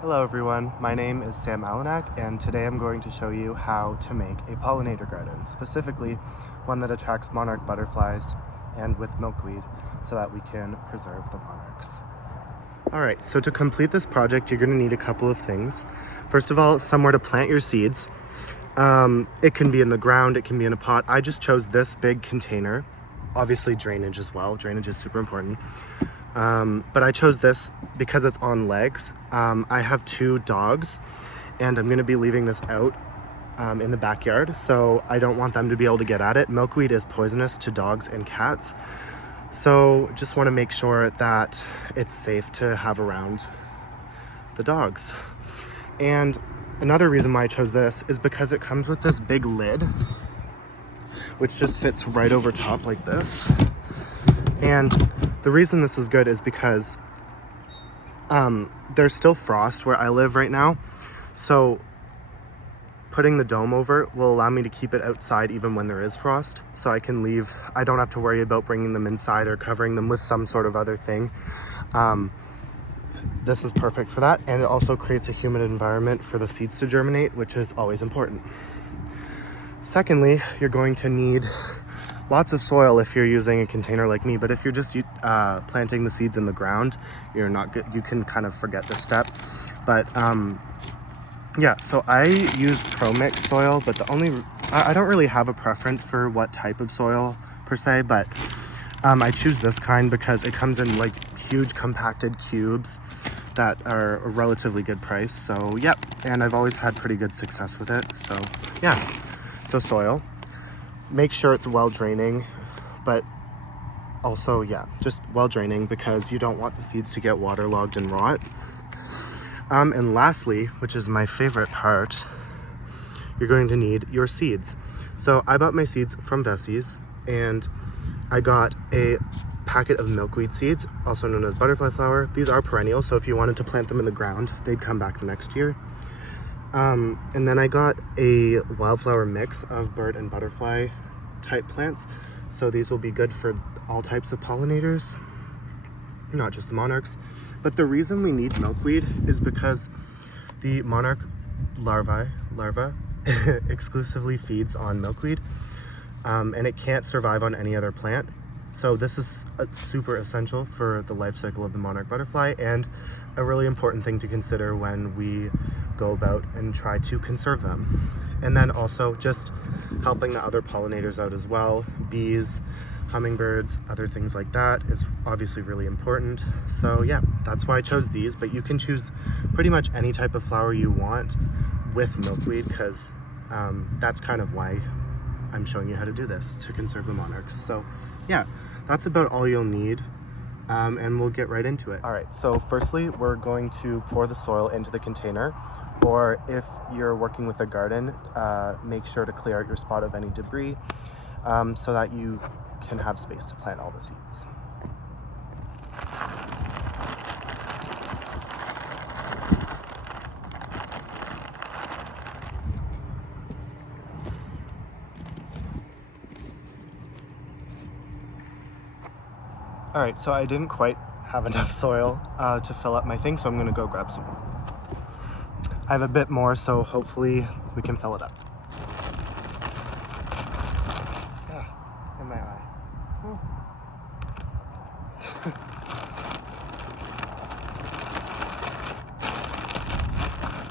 Hello everyone, my name is Sam Alanak, and today I'm going to show you how to make a pollinator garden, specifically one that attracts monarch butterflies and with milkweed so that we can preserve the monarchs. Alright, so to complete this project you're going to need a couple of things. First of all, somewhere to plant your seeds. It can be in the ground, it can be in a pot. I just chose this big container. Obviously drainage as well, drainage is super important. But I chose this because it's on legs. I have 2 dogs and I'm going to be leaving this out in the backyard, so I don't want them to be able to get at it. Milkweed is poisonous to dogs and cats, so just want to make sure that it's safe to have around the dogs. And another reason why I chose this is because it comes with this big lid which just fits right over top like this. And the reason this is good is because there's still frost where I live right now, so putting the dome over will allow me to keep it outside even when there is frost, so I can leave. I don't have to worry about bringing them inside or covering them with some sort of other thing. This is perfect for that, and it also creates a humid environment for the seeds to germinate, which is always important. Secondly, you're going to need lots of soil if you're using a container like me, but if you're just planting the seeds in the ground, you're not good. You can kind of forget this step. But yeah, so I use ProMix soil, but I don't really have a preference for what type of soil per se, but I choose this kind because it comes in like huge compacted cubes that are a relatively good price. So yep, and I've always had pretty good success with it. So yeah, so soil. Make sure it's well draining, but also, yeah, just well draining because you don't want the seeds to get waterlogged and rot. And lastly, which is my favorite part, you're going to need your seeds. So I bought my seeds from Vessie's, and I got a packet of milkweed seeds, also known as butterfly flower. These are perennial, so if you wanted to plant them in the ground, they'd come back the next year. And then I got a wildflower mix of bird and butterfly type plants. So these will be good for all types of pollinators, not just the monarchs. But the reason we need milkweed is because the monarch larva exclusively feeds on milkweed, and it can't survive on any other plant. So this is super essential for the life cycle of the monarch butterfly, and a really important thing to consider when we go about and try to conserve them. And then also just helping the other pollinators out as well. Bees, hummingbirds, other things like that is obviously really important. So yeah, that's why I chose these, but you can choose pretty much any type of flower you want with milkweed, because that's kind of why I'm showing you how to do this to conserve the monarchs. So yeah, that's about all you'll need. And we'll get right into it. All right, so firstly, we're going to pour the soil into the container, or if you're working with a garden, make sure to clear out your spot of any debris so that you can have space to plant all the seeds. All right, so I didn't quite have enough soil to fill up my thing, so I'm gonna go grab some. I have a bit more, so hopefully we can fill it up. In my eye.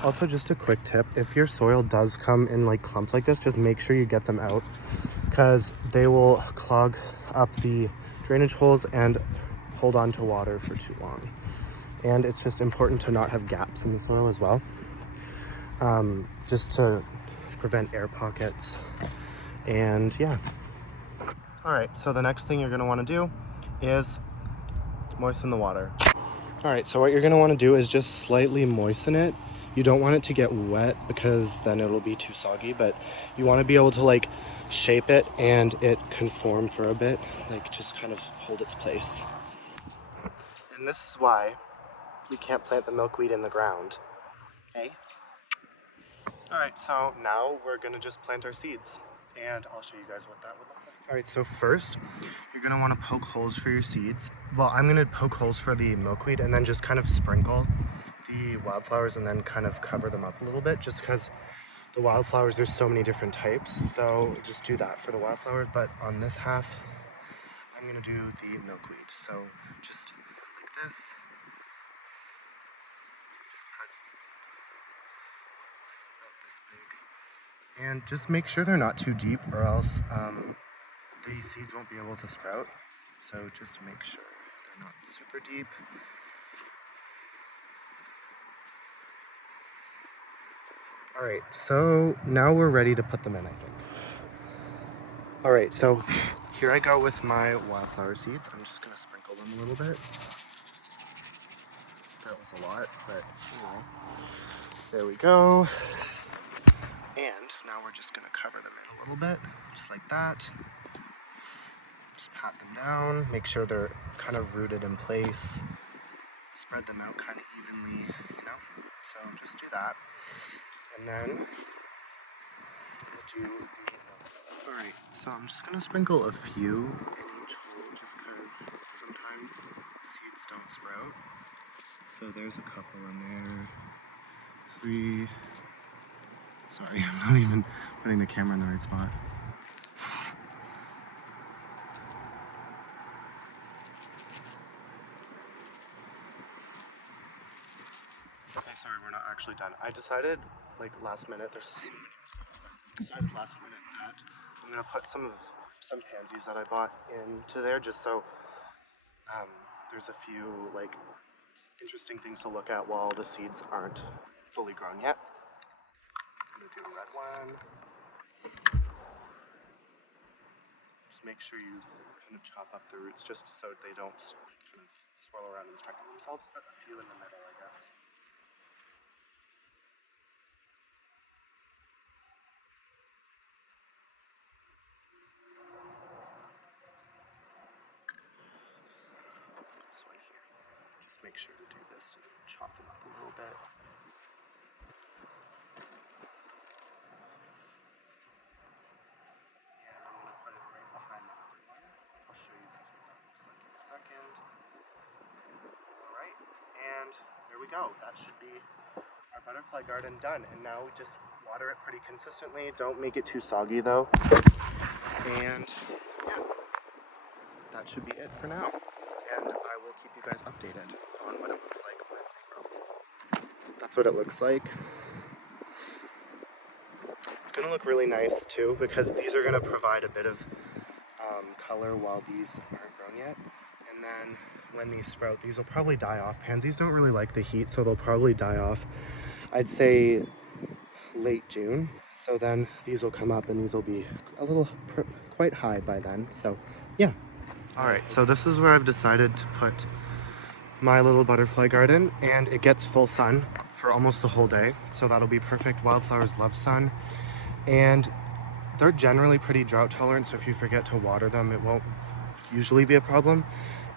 Also, just a quick tip, if your soil does come in like clumps like this, just make sure you get them out, because they will clog up the drainage holes and hold on to water for too long. And it's just important to not have gaps in the soil as well, just to prevent air pockets. And yeah. All right, so the next thing you're gonna wanna do is moisten the water. All right, so what you're gonna wanna do is just slightly moisten it. You don't want it to get wet because then it'll be too soggy, but you wanna be able to like shape it and it conform for a bit, like just kind of hold its place. And this is why we can't plant the milkweed in the ground, okay? All right, so now we're gonna just plant our seeds, and I'll show you guys what that would look like. All right, so first, you're gonna wanna poke holes for your seeds. Well, I'm gonna poke holes for the milkweed and then just kind of sprinkle the wildflowers and then kind of cover them up a little bit, just because the wildflowers, there's so many different types. So just do that for the wildflowers. But on this half, I'm gonna do the milkweed. So just like this. Just put about this big. And just make sure they're not too deep, or else the seeds won't be able to sprout. So just make sure they're not super deep. All right, so now we're ready to put them in, I think. All right, so here I go with my wildflower seeds. I'm just gonna sprinkle them a little bit. That was a lot, but you know. There we go. And now we're just gonna cover them in a little bit, just like that. Just pat them down, make sure they're kind of rooted in place. Spread them out kind of evenly, you know? So just do that. And then we'll do the... Alright, so I'm just gonna sprinkle a few in each hole just because sometimes seeds don't sprout. So there's a couple in there. 3. Sorry, I'm not even putting the camera in the right spot. Okay, sorry, we're not actually done. I decided, like, last minute, there's so many mosquitoes, but I decided last minute that I'm gonna put some pansies that I bought into there, just so there's a few, like, interesting things to look at while the seeds aren't fully grown yet. I'm gonna do a red one. Just make sure you kind of chop up the roots just so they don't kind of swirl around and strangle themselves. But a few in the middle, I guess. This one here. Just make sure to do this and chop them up a little bit. There we go. That should be our butterfly garden done. And now we just water it pretty consistently. Don't make it too soggy though. And yeah, that should be it for now. And I will keep you guys updated on what it looks like when they grow. That's what it looks like. It's gonna look really nice too, because these are gonna provide a bit of color while these aren't grown yet. And then when these sprout, these will probably die off. Pansies don't really like the heat, so they'll probably die off, I'd say late June. So then these will come up and these will be a little quite high by then. So yeah. All right, so this is where I've decided to put my little butterfly garden, and it gets full sun for almost the whole day. So that'll be perfect. Wildflowers love sun, and they're generally pretty drought tolerant. So if you forget to water them, it won't usually be a problem.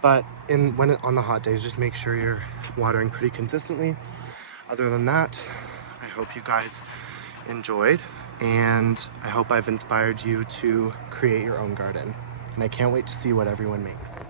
But on the hot days, just make sure you're watering pretty consistently. Other than that, I hope you guys enjoyed, and I hope I've inspired you to create your own garden. And I can't wait to see what everyone makes.